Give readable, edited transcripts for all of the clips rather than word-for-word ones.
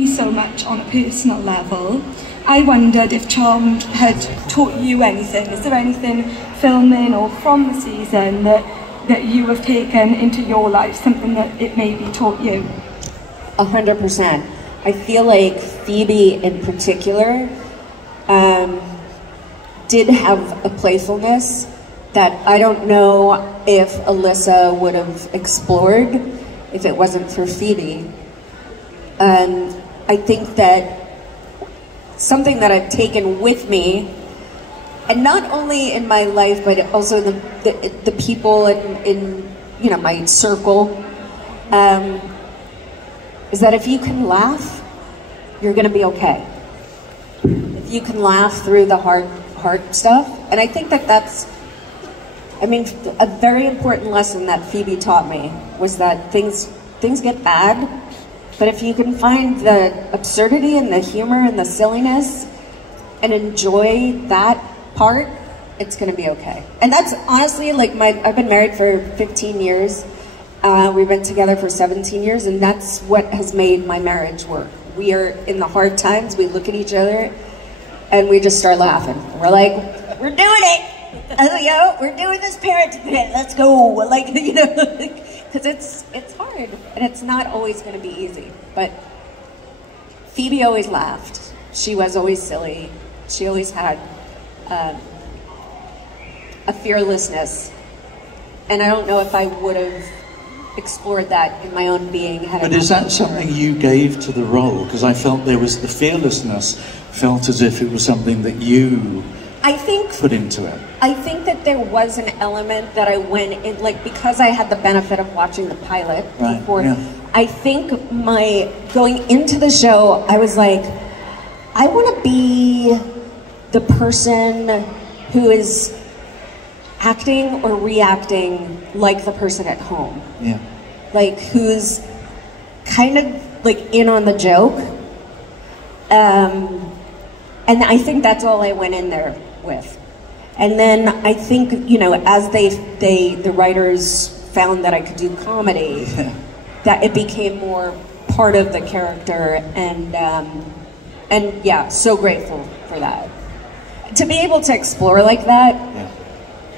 So much on a personal level. I wondered if Charmed had taught you anything. Is there anything filming or from the season that you have taken into your life, something that it maybe taught you? 100%. I feel like Phoebe in particular did have a playfulness that I don't know if Alyssa would have explored if it wasn't for Phoebe. And I think that something that I've taken with me, and not only in my life, but also the people in my circle, is that if you can laugh, you're going to be okay. If you can laugh through the hard stuff, and I think that's, a very important lesson that Phoebe taught me was that things get bad. But if you can find the absurdity and the humor and the silliness and enjoy that part, it's going to be okay. And that's honestly, I've been married for 15 years. We've been together for 17 years, and that's what has made my marriage work. We are in the hard times, we look at each other, and we just start laughing. We're like, we're doing it! We're doing this parenting thing, let's go! Because it's hard, and it's not always going to be easy. But Phoebe always laughed. She was always silly. She always had a fearlessness. And I don't know if I would have explored that in my own being. But is that something you gave to the role? Because I felt there was the fearlessness, felt as if it was something that you put into it. I think that there was an element that I went in, because I had the benefit of watching the pilot before. Yeah. I think going into the show, I was like, I want to be the person who is acting or reacting like the person at home. Yeah. Who's kind of in on the joke. And I think that's all I went in there with. And then I think, as the writers found that I could do comedy, that it became more part of the character, and yeah, so grateful for that. To be able to explore like that,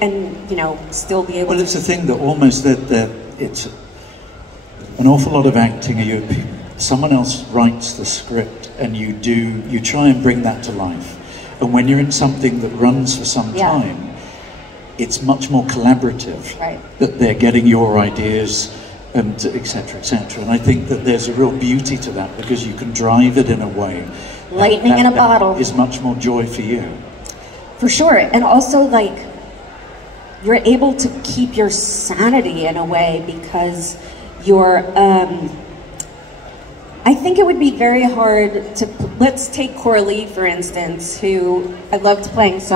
and still be able. Well, it's a thing that almost that it's an awful lot of acting. Someone else writes the script, and you try and bring that to life. And when you're in something that runs for some time, it's much more collaborative. Right. That they're getting your ideas, and et cetera, et cetera. And I think that there's a real beauty to that, because you can drive it in a way. Lightning in a bottle. Is much more joy for you. For sure. And also, you're able to keep your sanity in a way, because you're, I think it would be very hard to, let's take Coralie, for instance, who I loved playing so much.